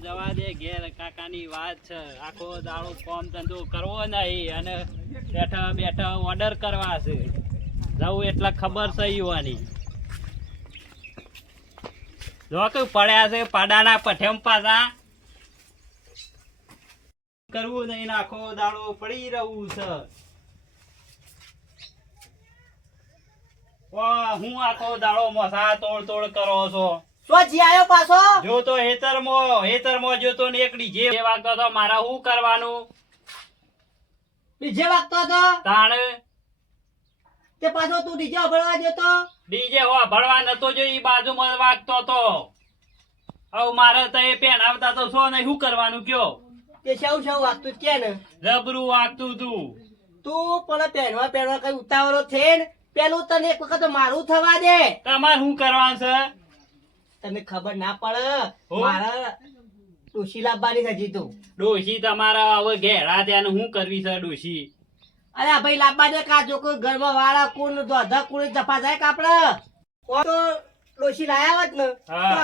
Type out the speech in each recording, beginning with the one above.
જવા દે ઘેર કાકાની વાત છે આખો દાડો કામ ધંધો કરવો નહીં અને બેઠા બેઠા ઓર્ડર કરવા છે જવું એટલે ખબર છે યુવાની જો કે પડ્યા છે પાડાના પઠેમ પાછા કરવું નહીં આખો દાડો પડી રહ્યું છે હું આખો દાડો મસા તોડ કરો છો પાછો જો તો હેતરમાં જો તો એકડી જે વાગતો તો મારા શું કરવાનું ડીજે વાગતો હતો તાણ તે પાછો તું ડીજે ભરવા જતો ડીજે હો ભરવા નતો જો ઈ બાજુમાં વાગતો તો હવે મારે તો એ પેન આવતા તો છો નહીં શું કરવાનું કયો તે સૌ વાગતું કે ને જબરું વાગતું તું તું પણ પહેરવા કઈ ઉતાવળો છે ને પેલું તને એક વખત મારું થવા દે તમારે શું કરવાનું છે તને ખબર ના પડે મારા ડોશી લાવવાની છે હજી તું ડોશી તમારા હવે ઘેરા ત્યાં શું કરવી છે ડોશી અરે ભાઈ લાંબા દે કાજો કોઈ ઘરમાં વાળા કોણ ધોધા કોણ જફા જાય કાપડે તો ડોશી લાયા હોત ને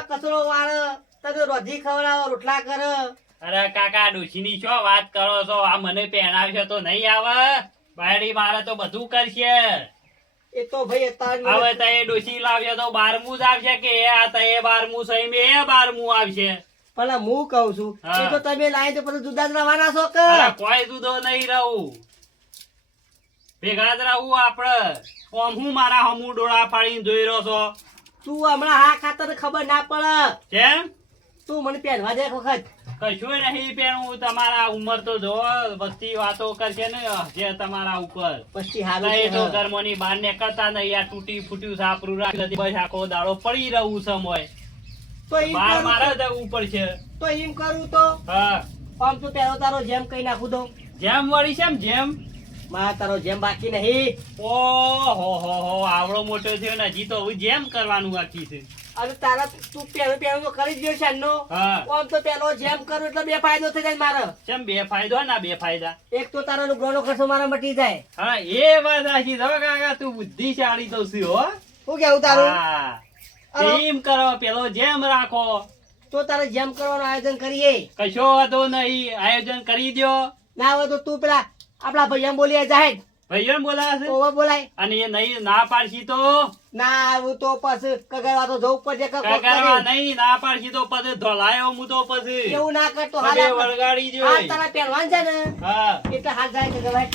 કચરો વાળ તને રોજી ખવડાવ રોટલા કર અરે કાકા ડોશી ની શું વાત કરો છો આ મને પહેરાવશે તો નહીં આવે બાયડી મારે તો બધું કરશે એ તો ભાઈ હવે તો એ ડોશી લાવશે તો 12મું જ આવશે કે આ તો એ 12મું સહી મે એ 12મું આવશે પણ હું કહું છું એ તો તમે લાવી તો પછી જુદા જ રહેવાના છો કે કોઈ જુદો નહીં રહું ભેગા જ રહું આપડે ઓમ હું મારા હમુ ડોળા ફાડીને જોઈ રહ્યો છો તું હમણાં હા ખાતર ખબર ના પડે કેમ તું મને પહેરવા દે એક વખત કશું નહીં પહેરું તમારા ઉંમર તો જો વસ્તી વાતો કરશે ને જે તમારા ઉપર પછી હાલ તો ઘરમાંની બહાર નીકળતા નહીં આ તૂટી ફૂટ્યું સાપરું રાખી બસ આખો દાડો પડી રહ્યું છે મોય તો બહાર મારે જવું પડશે તો એમ કરું તો હા આમ તો પહેલો તારો જેમ કઈ નાખું તો જેમ વળી છે જેમ મારા તારો જેમ બાકી નહીં ઓહો હો આવડો મોટો થયો ને હજી તો હવે જેમ કરવાનું બાકી છે અને તારા તું પહેલો તો કરી જ છે નો આમ તો પહેલો જેમ કરું એટલે બે ફાયદો થઈ જાય મારે કેમ બે ફાયદો ના બે ફાયદા એક તો તારો લુગડોનો ખર્ચો મારા મટી જાય હા એ વાત સાચી છે કાકા તું બુદ્ધિશાળી તો છું હો શું કેવું તારું એમ કરો પેલો જેમ રાખો તો તારે જેમ કરવાનું આયોજન કરીએ કશો વાંધો નહીં આયોજન કરી દો ના હોય તો તું પેલા આપડા ભૈયા બોલીએ જાહેર ભાઈઓ બોલાવે ઓવા બોલાય અને એ નહીં ના પાડશી તો ના આવું તો પછી કગરવા તો જવું પડશે કગરવા નહીં ના પાડશી તો પછી ધોલાયો હું તો પછી એવું ના કરતો હાલ વળગાડી જો હાલ તારા પહેરવાન છે ને હા એટલે હાલ જાય કગરવા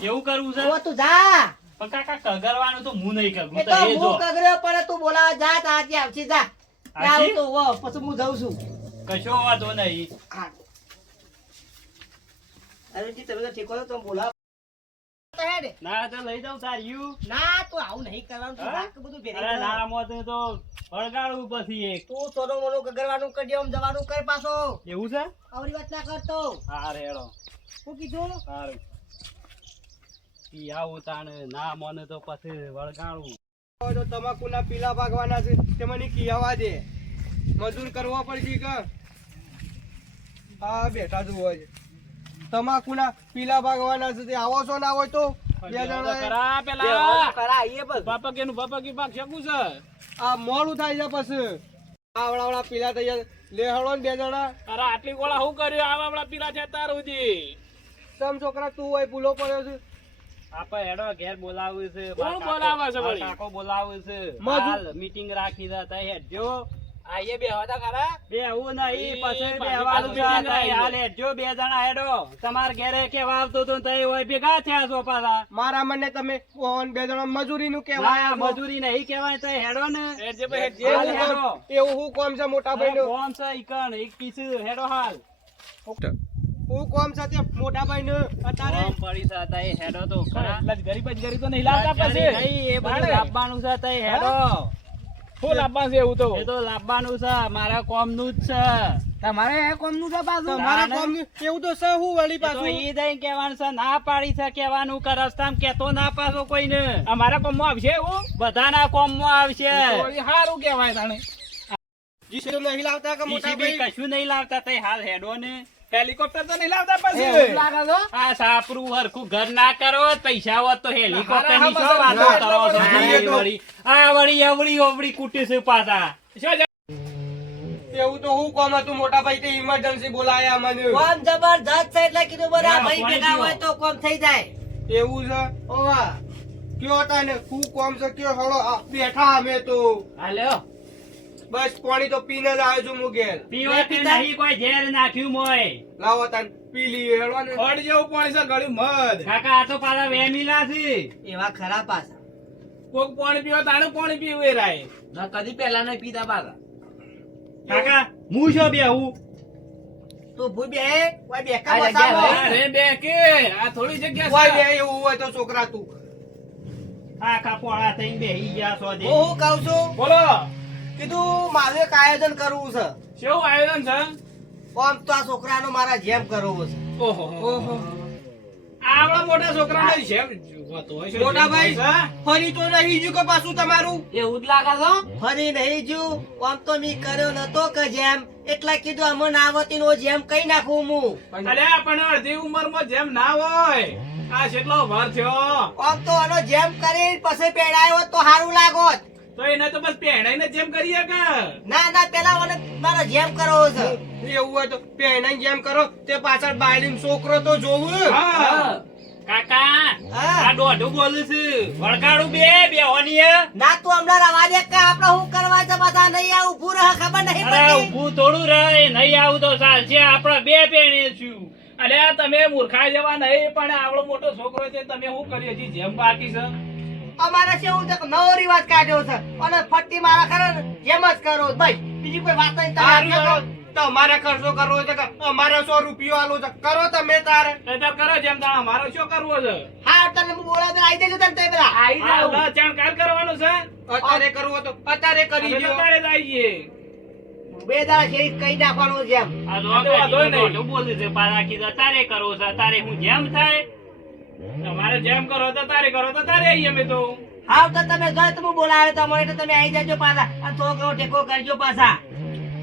કેવું કરવું છે ઓ તું જા પણ કાકા કગરવાનું તો હું નહીં કરું એ તો હું કગર્યો પણ તું બોલાવા જા તાજી આવછી જા આવું તો વો પછી હું જઉં છું કશો વાંધો નહીં અરે જી તમે ઠીકો તો બોલાવ ના તો લઈ જાઉં તાર્યું ના તું આવું નહીં કરવાનું તું રાખ બધું ભેરી અરે ના મોત તો વળગાડવું પછી એક તું થોડો મોનો કગરવાનું કરજે આમ જવાનું કર પાછો એવું છે આવરી વાત ના કરતો હા રેડો શું કીધું સારું ઈ આવું તાણ ના મને તો પછી વળગાડવું તો તમાકુના પીલા ભાગવાના છે તે મને કીવા દે મજૂર કરવો પડશે કે હા બેઠા જ હોય તમાકુના પીલા ભાગવાના છે તે આવો છો ના હોય તો બે જણા કરા પેલા કરા એ બસ બાપા કેનું બાપા કી ભાગ શકું છે આ મોડું થાય છે પછી આવડા પીલા થઈ જાય લે હળો ને બે જણા અરે આટલી ગોળા શું કર્યું આવડા પીલા છે તાર સુધી સમ છોકરા તું હોય ભૂલો પડ્યો છે આપણે હેડો ઘેર બોલાવું છે કોણ બોલાવે છે વળી? કાકો બોલાવે છે હાલ મીટિંગ રાખી દે તઈ હેડજો આઈએ બે હતા ખરા બેહવું નહીં પછી પાછી બેહવાનું છે meeting તઈ રાખી હાલ હેડજો બે જણા હેડો તમાર ઘરે કેવા આવતો તો તઈ હોય ભેગા થયા છો પાછા મારા મને તમે બે જણા મજૂરી નું ના કેવાય મજૂરી નહીં કહેવાય તઈ હેડો ને હેડજે ભાઈ, હેડજે. હાલ હેડો એવું હું કોમ છે મોટા ભાઈ નું કોણ છે ઈકણ એક પીસ હેડો હાલ હું કોમ છે તે મોટા ભાઈ નું અત્યારે કોમ પડી છે તઈ હેડો તો ખરા ગરીબ જ ગરીબ તો નહીં લાવતા પછી નહીં, એ બધું ભાડે. લાવવાનું છે તઈ હેડો શું લાવવાનું છે એવું તો એ તો લાવવાનું છે મારા કોમનું જ છે તમારે એ કોમનું છે પાછું મારા કોમ એવું તો છે હું વળી એ તો પાછું ઈ દઈ કહેવાનું છે ના પાડી છે કહેવાનું કે રસ્તામાં કહેતો ના પાછો કોઈને અમારા કોમમાં આવશે એવું બધાના કોમમાં આવશે તો વળી સારું કહેવાય તાણે જીસીબી નહીં લાવતા કે મોટા જીસીબી ભાઈ કશું નહીં લાવતા તઈ હાલ હેડો ને હેલિકોપ્ટર તો નહીં લાવતા પછી એવું લાગે છો? આ સાપરું હરખું ઘર ના કરો પૈસા હોત તો હેલિકોપ્ટર ની હારા શું વાતો હારા કરો છો? હારા વળી આ વળી અવળી અવળી કુટી છે પાછા શું છે? એવું તો હું કોમ હતું મોટા ભાઈ તે ઇમરજન્સી બોલાયા મને કોમ જબરજસ્ત છે એટલે કીધું બધા હા, ભાઈ પાણી ભેગા પીવો. હોય તો કોમ થઈ જાય. એવું છે ઓવા. કયો તને હું કોમ છે કયો હળો બેઠા અમે તો હાલ્યો બસ પાણી તો પીને જ આવ્યો છું હું ઘેર પીવા કે નહીં કોઈ ઝેર નાખ્યું મોય લાવો તને પી લઈએ હેડો ને ખડ જેવું પાણી છે ગળ્યું મધ કાકા આ તો પાછા વેમીલા છે એવા ખરા પાછા. કોક પાણી પીવા તાણું પાણી પીવું એ રાય કદી પેલા નહીં પીતા પાછા કાકા હું છો બેહું તું ભૂ બે કોઈ બેકા આ બસાવો. જગ્યા અરે બે કે આ થોડી જગ્યા કોઈ છે બે એવું હોય તો છોકરા તું આખા પોળા થઈને બેહી ગયા છો દે હું કહું છું બોલો કીધું મારે એક આયોજન કરવું છે. કેવું આયોજન છે કોમ તો આ છોકરાનો મારા જેમ કરવો છે. ઓહો ઓહો આવડા મોટા છોકરાને જેમ જોવાતો હોય છે મોટા ભાઈ છે? ફરી તો નહીં ગયું કે પાછું તમારું એવું જ લાગે છે ફરી નહીં જુ કોમ તો મી કર્યો નતો કે જેમ એટલે કીધું અમને ના આવતી નો જેમ કઈ નાખું હું. અલ્યા પણ અડધી ઉંમરમાં જેમ ના હોય આ કેટલો ભર થયો કોમ તો આનો જેમ કરી પછી પેડાયો હોત તો સારું લાગોત. તો એને તો બસ પહેણાઈને જેમ કરીએ કે ના ના પેલા મને મારો જેમ કરવો છે. એવું હોય તો પેણાઈ જેમ કરો તે પાછળ બાયડીનો છોકરો તો જોવું હા કાકા હા. આ દોઢું બોલું છું વળગાડું બેહોની ના તું હમણાં રવા દે કે આપણે શું કરવા છે બધા નહીં આ ઊભું રહે ખબર નહીં અરે પડતી. ઊભું થોડું રહે નહીં આવું તો ચાલશે આપણે બે પેણે છું અલ્યા તમે મૂર્ખા જેવા નહીં પણ આવડો મોટો છોકરો છે તમે શું કરી હજી જેમ બાકી છે અમારે કેવું છે કે નવો રિવાજ કાઢ્યો છે અને ફટ્ટી મારા ખરે ને જેમ જ કરો બસ બીજી કોઈ વાત નહીં. તમે સારું આટલો કરો. તમારે ખર્ચો કરવો છે કે અમારે 100 રૂપિયો આલો છે કરો તમે તારે નહીંતર કરો જેમ તાણ મારો શું કરવો છે હા તને હું બોલાવે આવી દેજો તને તે પેલા આ લચાણ કરવાનું છે અત્યારે કરવો તો અત્યારે કરી અમે દો તો તારે જ આવીએ બે દાડા શેરી કઈ નાખવાનું છે એમ. આ આ તો વાંધો નહીં. દોઢું બોલું છે પાછા કીધું તારે કરવું છે તારે હું જેમ થાય તમારે જેમ કરો તો તારે આવીએ અમે તો હા તો તમે જો તમે બોલાવે તો મને તો તમે આવી જજો પાછા અને થોડો ટેકો કરજો પાછા.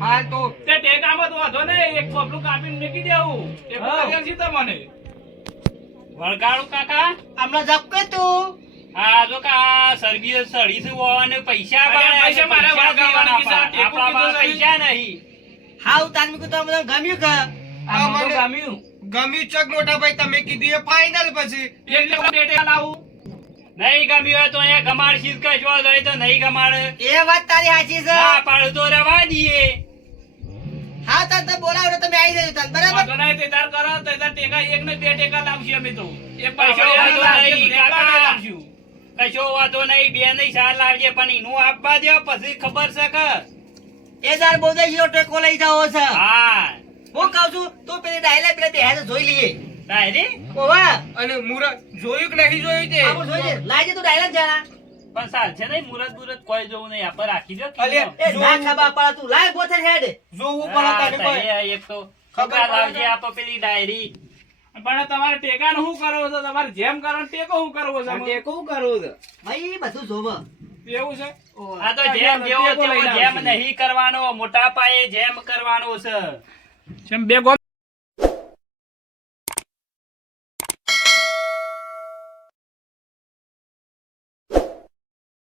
હાલ તો તે ટેકામાં તો વાંધો નહીં એક પોપલું કાપીને મૂકી દેવું ટેકો હા. કરીએ છીએ તમને વળગાડું કાકા હમણાં જપકે તું આ જો કા સર્ગીય સડી છે અને પૈસા અરે પૈસા મારે વળગાડવાના કીધા, ટેકો આપણા કીધું છે. પૈસા નહીં હાઉ તાન તો મને ગમ્યું કે આ મને મને- ગમ્યું ગમ્યું ચક મોટા ભાઈ તમે કીધું એ ફાઇનલ પછી એટલે હું બે ટેકા લાવું નહીં ગમ્યું હોય તો અહીંયા ગમાડ શીશ કશો જોઈએ તો નહીં ગમાડ એ વાત તારી સાચી છે. ના પાડું તો રવા દઈએ હા તાન તો બોલાવો તો તમે આવી જજો તાન બરાબર. વાંધો નહીં, તે તાર કરો તો તાર ટેકા એક ને બે ટેકા લાવશું અમે તો એક કશો વાંધો નહીં, કાકા. લાવશું કશો વાતો નહીં બે નહીં સાર લાવજે પણ એનું આપવા દો પછી ખબર છે કે એ દાર બોદે જીરો ટેકો લઈ જાઓ છે. હા હું કહું છું તું પેલી ડાયલા પેલા તે હેને જોઈ લઈએ. ડાયરી ઓવા અને મુરત જોયું કે નહીં જોયું તે આવું જોઈ લે. લાજે તું ડાયલા જરા. પણ સાલ છે નહીં મુરત બુરત કોઈ જોવું નહીં આપણે રાખી દો અલ્યા, એ ના ખબર પડે તું લાય ગોથે હેડ. જોવું પડે તને કોઈ એક તો ખબર લાવજે આપો પેલી ડાયરી પણ તમારે ટેકાનું શું કરવો છે તમારે જેમ કરો ટેકો શું કરવો છે ટેકો કરવું છે ભાઈ બધું જોવે. એવું છે આ તો જેમ જેવો ટેકો લઈને તેવો જેમ આવશું. નહીં કરવાનો મોટા પાયે જેમ કરવાનો છે જેમ બે